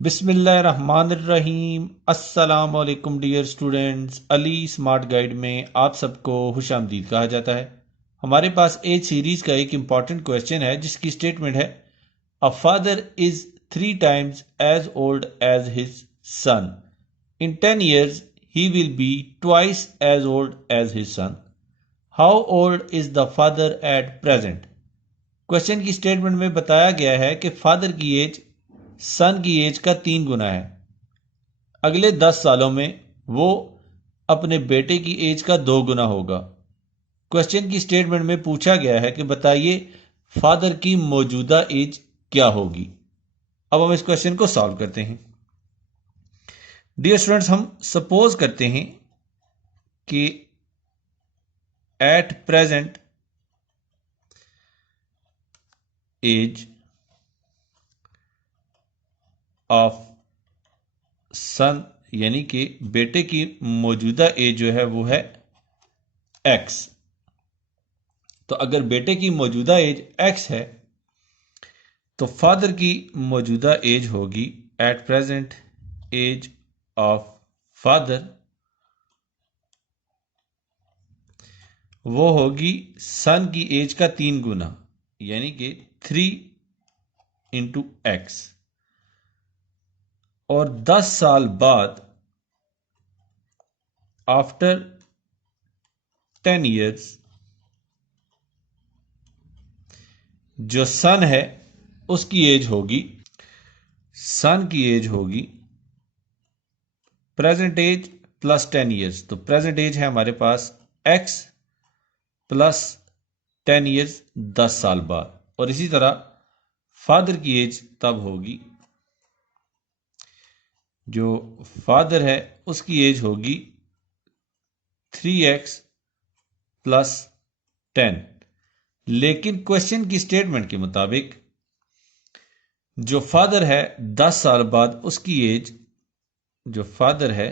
बिस्मिल्लाहिर्रहमानिर्रहीम। अस्सलाम वालेकुम dear students. Ali smart guide में आप सबको खुशामदीद कहा जाता है। हमारे पास एज सीरीज का एक इंपॉर्टेंट क्वेश्चन है जिसकी स्टेटमेंट है a father is 3 times as old as his son. In 10 years he will be twice as old as his son. How old is the father at present. Question की statement में बताया गया है कि father की as सन की as का 3 गुना है। अगले 10 सालों में वो अपने बेटे की एज का 2 गुना होगा। क्वेश्चन की स्टेटमेंट में पूछा गया है कि बताइए फादर की मौजूदा एज क्या होगी। अब हम इस क्वेश्चन को सॉल्व करते हैं। डियर स्टूडेंट्स, हम सपोज करते हैं कि एट प्रेजेंट एज ऑफ सन, यानी कि बेटे की मौजूदा एज जो है वो है एक्स। तो अगर बेटे की मौजूदा एज एक्स है तो फादर की मौजूदा एज होगी at present age of father, वो होगी सन की एज का 3 गुना, यानी कि 3 × x। और 10 साल बाद आफ्टर 10 years जो सन है उसकी एज होगी, सन की एज होगी प्रेजेंट एज प्लस 10 years। तो प्रेजेंट एज है हमारे पास x प्लस 10 years 10 साल बाद। और इसी तरह फादर की एज तब होगी, जो फादर है उसकी एज होगी 3x प्लस 10। लेकिन क्वेश्चन की स्टेटमेंट के मुताबिक जो फादर है 10 साल बाद उसकी एज, जो फादर है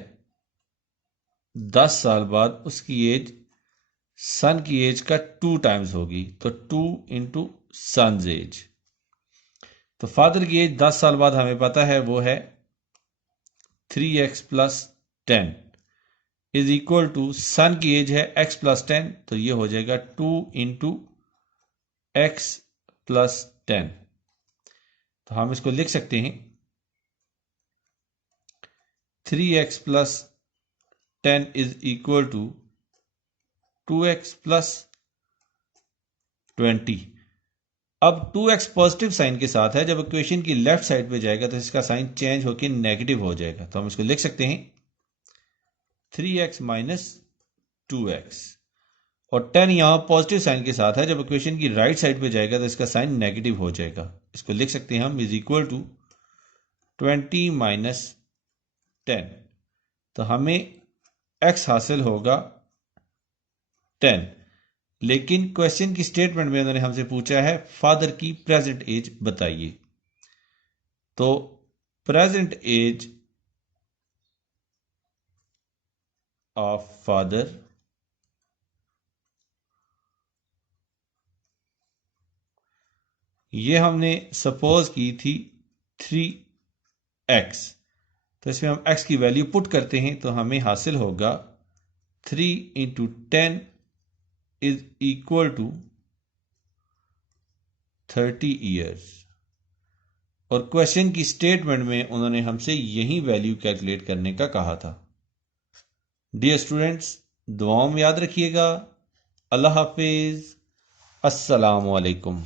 10 साल बाद उसकी एज सन की एज का 2 times होगी। तो 2 × सन्स एज। तो फादर की एज 10 साल बाद हमें पता है वो है 3x plus 10 is equal to son की एज है x प्लस 10, तो ये हो जाएगा 2 × x प्लस 10। तो हम इसको लिख सकते हैं 3x plus 10 is equal to 2x plus 20। अब 2x पॉजिटिव साइन के साथ है, जब इक्वेशन की लेफ्ट साइड पे जाएगा तो इसका साइन चेंज होकर नेगेटिव हो जाएगा। तो हम इसको लिख सकते हैं 3x माइनस 2x। और 10 यहां पॉजिटिव साइन के साथ है, जब इक्वेशन की राइट साइड पे जाएगा तो इसका साइन नेगेटिव हो जाएगा। इसको लिख सकते हैं हम इज इक्वल टू 20 माइनस 10। तो हमें x हासिल होगा 10। लेकिन क्वेश्चन की स्टेटमेंट में उन्होंने हमसे पूछा है फादर की प्रेजेंट एज बताइए। तो प्रेजेंट एज ऑफ फादर ये हमने सपोज की थी 3x। तो इसमें हम x की वैल्यू पुट करते हैं तो हमें हासिल होगा 3 × 10 इज इक्वल टू 30 years। और क्वेश्चन की स्टेटमेंट में उन्होंने हमसे यही वैल्यू कैलकुलेट करने का कहा था। डियर स्टूडेंट्स, दुआओं में याद रखिएगा। अल्लाह हाफिज। अस्सलाम वालेकुम।